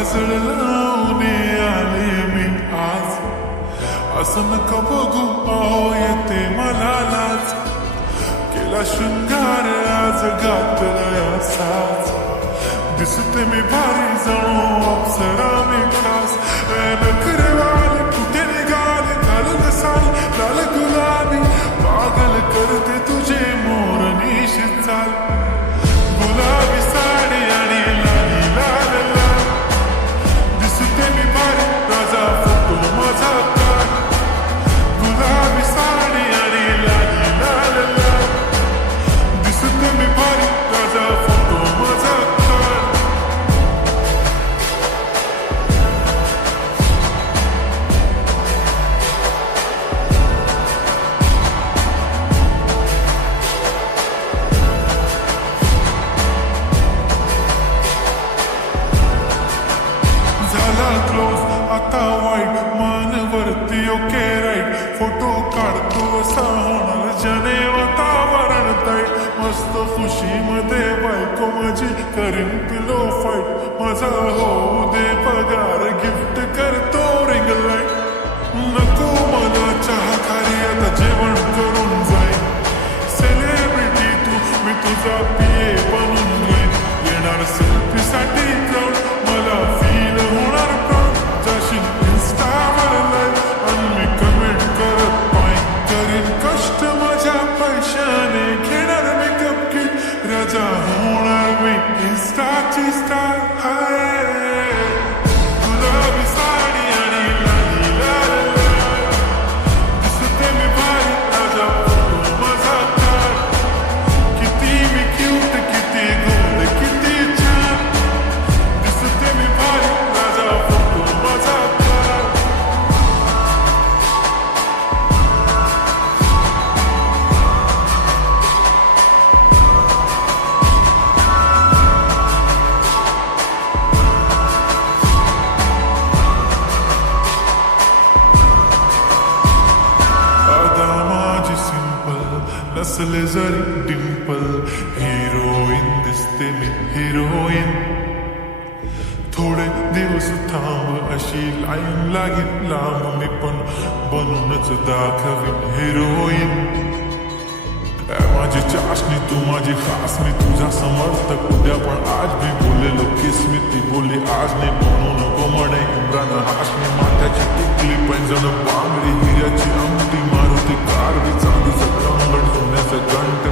काजळ लावून आले मी आज, असं नका बघू अहो येते मला लाज, केला शृंगार आज घातला असाच, दिसते मी भारी जणू अप्सरा मी खास, नखरेवाले कुठे निघाले घालून साल लाल गुलाबी, पागल करते तुझे मोर निशित चाल, गुलाबी साडी आणि लाली लाल लाल, दिसते मी भारी राजा फोटो माझा काढ, गुलाबी साडी आणि लाली लाल लाल, दिसते मी भारी राजा फोटो माझा काढ. झाला क्लोज आता वाईट मानवरती ओके राईट, फोटो काढतो असा होणार जने वातावरण ताईट, मस्त खुशीमध्ये बायको माझी करीन पिलो फाईट, माझा होऊ दे पगार गिफ्ट करतो रिंग लाईट, नको मला चहा खाली आता जेवण करून जाईन, सेलिब्रिटी तू मी तुझा पिये बनून जाईन, येणार सेल्फी साठी क्राऊड मला फील होणार प्राऊड, जाशील इन्स्टावर लाईव्ह आणि मी कमेंट करत पाईन, करीन कष्ट माझ्या पैशाने घेणार मेकअप किट, राजा होणार मी इन्स्टाची स्टार हाय, गुलाबी साडी आणि लाली लाल लाल, दिसते मी भारी राजा फोटो माझा काढ, किती मी क्यूट किती गोड किती छान, दिसते मी भारी राजा फोटो माझा काढ. अदा माझी सिंपल नसले जरी डिंपल, हिरोईन दिसते मी हिरोईन, थोडे दिवस थांब अशी लाईन लागेल लांब, मी पण बनूनच दाखवीन हिरोईन, माझी चाशनी तू माझी खास, मी तुझा समर्थक उद्या पण आज भी बोललेलो किस मी, ती बोलली आज नाही म्हणून नको म्हणे इम्रान हाशमी, माथ्याची टिकली पैंजण बांगडी हिऱ्याची अंगठी, मारुती कार बी चांदीचं कंगण सोन्याचं घंट,